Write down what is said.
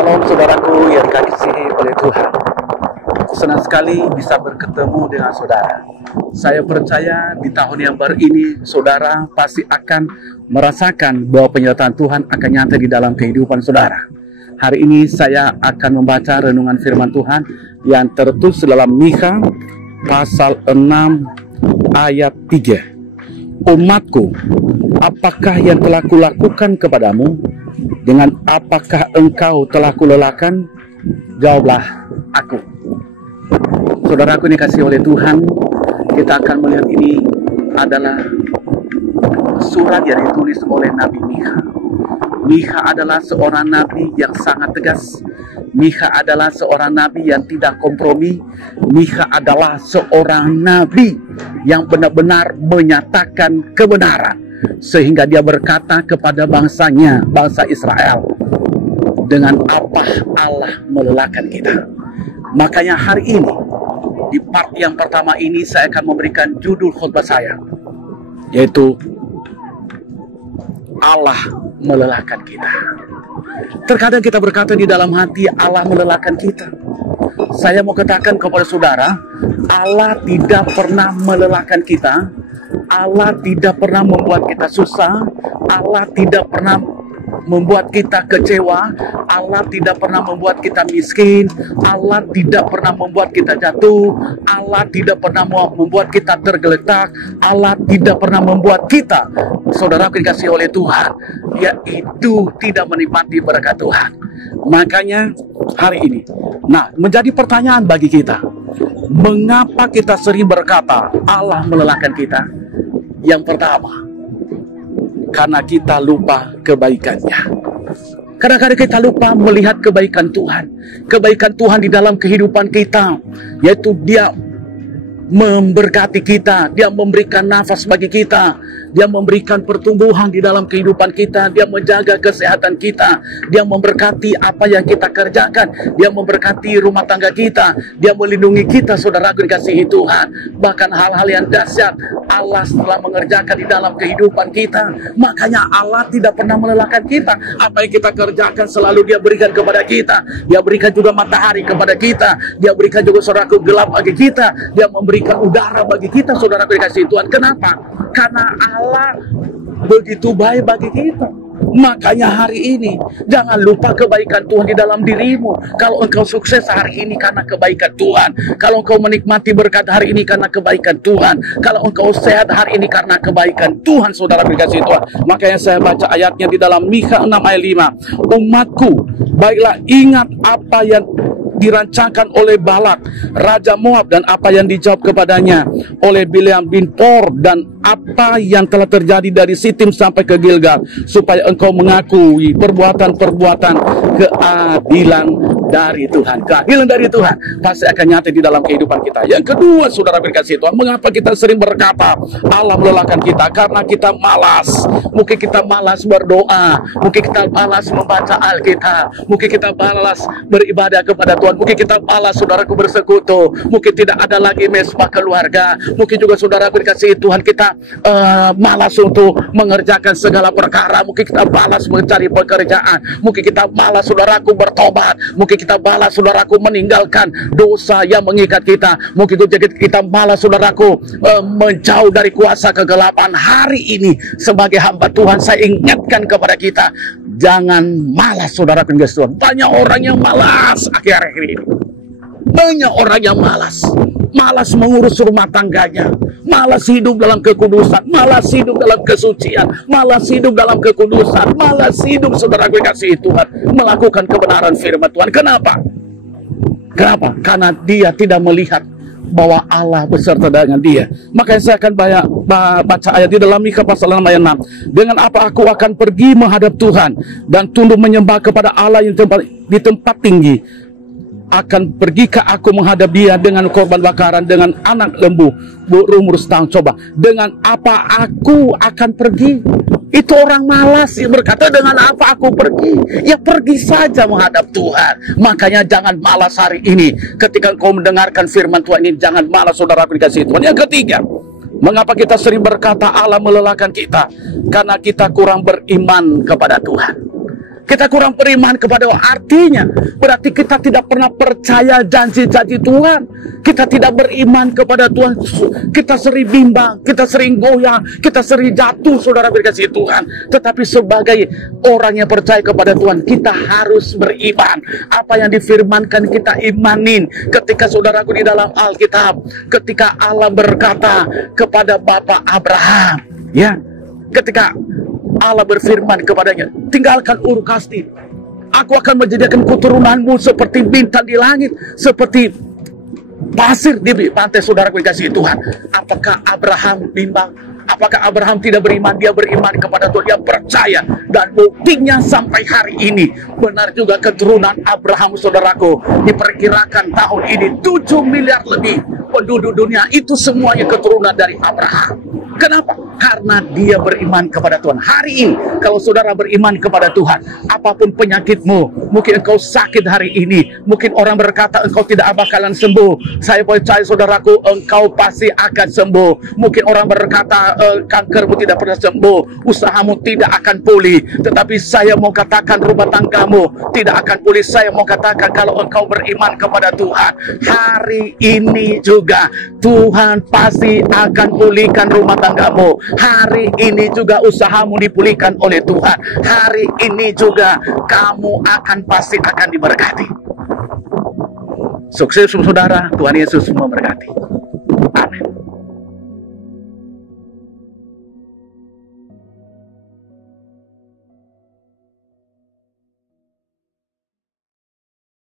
Shalom saudaraku yang dikasihi oleh Tuhan. Senang sekali bisa bertemu dengan saudara. Saya percaya di tahun yang baru ini saudara pasti akan merasakan bahwa penyertaan Tuhan akan nyata di dalam kehidupan saudara. Hari ini saya akan membaca renungan firman Tuhan yang tertulis dalam Mikha pasal 6 ayat 3. Umatku, apakah yang telah kulakukan kepadamu? Dengan apakah engkau telah kulelahkan? Jawablah aku. Saudaraku yang dikasihi oleh Tuhan, kita akan melihat ini adalah surat yang ditulis oleh Nabi Mikha. Mikha adalah seorang nabi yang sangat tegas. Mikha adalah seorang nabi yang tidak kompromi. Mikha adalah seorang nabi yang benar-benar menyatakan kebenaran. Sehingga dia berkata kepada bangsanya, bangsa Israel, dengan apa Allah melelahkan kita. Makanya hari ini, di part yang pertama ini saya akan memberikan judul khotbah saya, yaitu Allah melelahkan kita. Terkadang kita berkata di dalam hati Allah melelahkan kita. Saya mau katakan kepada saudara, Allah tidak pernah melelahkan kita. Allah tidak pernah membuat kita susah. Allah tidak pernah membuat kita kecewa. Allah tidak pernah membuat kita miskin. Allah tidak pernah membuat kita jatuh. Allah tidak pernah membuat kita tergeletak. Allah tidak pernah membuat kita, saudara dikasihi oleh Tuhan, yaitu tidak menikmati berkat Tuhan. Makanya hari ini, menjadi pertanyaan bagi kita, mengapa kita sering berkata Allah melelahkan kita? Yang pertama, karena kita lupa kebaikannya. Kadang-kadang kita lupa melihat kebaikan Tuhan. Kebaikan Tuhan di dalam kehidupan kita, yaitu Dia memberkati kita, Dia memberikan nafas bagi kita, Dia memberikan pertumbuhan di dalam kehidupan kita, Dia menjaga kesehatan kita, Dia memberkati apa yang kita kerjakan, Dia memberkati rumah tangga kita, Dia melindungi kita, saudaraku dikasihi Tuhan. Bahkan hal-hal yang dahsyat Allah telah mengerjakan di dalam kehidupan kita. Makanya Allah tidak pernah melelahkan kita. Apa yang kita kerjakan selalu Dia berikan kepada kita. Dia berikan juga matahari kepada kita, Dia berikan juga saudaraku gelap bagi kita, Dia memberikan udara bagi kita, saudaraku dikasihi Tuhan. Kenapa? Karena Allah begitu baik bagi kita. Makanya hari ini jangan lupa kebaikan Tuhan di dalam dirimu. Kalau engkau sukses hari ini karena kebaikan Tuhan, kalau engkau menikmati berkat hari ini karena kebaikan Tuhan, kalau engkau sehat hari ini karena kebaikan Tuhan, saudara dikasihi Tuhan. Makanya saya baca ayatnya di dalam Mikha 6 ayat 5. Umatku, baiklah ingat apa yang dirancangkan oleh Balak, Raja Moab, dan apa yang dijawab kepadanya oleh Bileam bin Por, dan apa yang telah terjadi dari Sitim sampai ke Gilgal, supaya engkau mengakui perbuatan-perbuatan keadilan dari Tuhan. Keadilan dari Tuhan pasti akan nyata di dalam kehidupan kita. Yang kedua, saudara dikasihi Tuhan, mengapa kita sering berkata Allah melelahkan kita? Karena kita malas. Mungkin kita malas berdoa, mungkin kita malas membaca Alkitab, mungkin kita malas beribadah kepada Tuhan, mungkin kita malas, saudaraku, bersekutu, mungkin tidak ada lagi mesbah keluarga, mungkin juga saudaraku dikasihi Tuhan, kita malas untuk mengerjakan segala perkara, mungkin kita malas mencari pekerjaan, mungkin kita malas, saudaraku, bertobat, mungkin kita malas, saudaraku, meninggalkan dosa yang mengikat kita, mungkin kita malas, saudaraku, menjauh dari kuasa kegelapan. Hari ini sebagai hamba Tuhan, saya ingatkan kepada kita, jangan malas, saudaraku dikasihi Tuhan. Banyak orang yang malas akhir-akhir ini. Banyak orang yang malas mengurus rumah tangganya, malas hidup dalam kekudusan, malas hidup dalam kesucian, malas hidup dalam kekudusan, malas hidup, saudaraku dikasihi Tuhan, melakukan kebenaran firman Tuhan. Kenapa? Karena dia tidak melihat bahwa Allah beserta dengan dia. Makanya saya akan baca ayat di dalam Mikha pasal 6 ayat 6. Dengan apa aku akan pergi menghadap Tuhan dan tunduk menyembah kepada Allah yang di tempat tinggi? Akan pergikah aku menghadap Dia dengan korban bakaran, dengan anak lembu berumur setahun? Coba, dengan apa aku akan pergi? Itu orang malas yang berkata, dengan apa aku pergi? Ya pergi saja menghadap Tuhan. Makanya jangan malas hari ini. Ketika kau mendengarkan firman Tuhan ini, jangan malas, saudara dikasihi Tuhan. Yang ketiga, mengapa kita sering berkata Allah melelahkan kita? Karena kita kurang beriman kepada Tuhan. Kita kurang beriman kepada artinya. Berarti kita tidak pernah percaya janji-janji Tuhan. Kita tidak beriman kepada Tuhan. Kita sering bimbang, kita sering goyah, kita sering jatuh, saudara berkasih Tuhan. Tetapi sebagai orang yang percaya kepada Tuhan, kita harus beriman. Apa yang difirmankan kita imanin. Ketika saudaraku di dalam Alkitab, ketika Allah berkata kepada Bapak Abraham, ya, ketika Allah berfirman kepadanya, tinggalkan Ur Kasdim. Aku akan menjadikan keturunanmu seperti bintang di langit, seperti pasir di pantai, saudara dikasihi Tuhan. Apakah Abraham bimbang? Apakah Abraham tidak beriman? Dia beriman kepada Tuhan, dia percaya. Dan buktinya sampai hari ini, benar juga keturunan Abraham, saudaraku. Diperkirakan tahun ini 7 miliar lebih penduduk dunia, itu semuanya keturunan dari Abraham. Kenapa? Karena dia beriman kepada Tuhan. Hari ini, kalau saudara beriman kepada Tuhan, apapun penyakitmu, mungkin engkau sakit hari ini, mungkin orang berkata engkau tidak bakalan sembuh. Saya percaya saudaraku, engkau pasti akan sembuh. Mungkin orang berkata kankermu tidak pernah sembuh, usahamu tidak akan pulih. Tetapi saya mau katakan rumah tanggamu tidak akan pulih. Saya mau katakan kalau engkau beriman kepada Tuhan, hari ini juga Tuhan pasti akan pulihkan rumah tanggamu. Hari ini juga usahamu dipulihkan oleh Tuhan. Hari ini juga kamu pasti akan diberkati. Sukses saudara, Tuhan Yesus memberkati.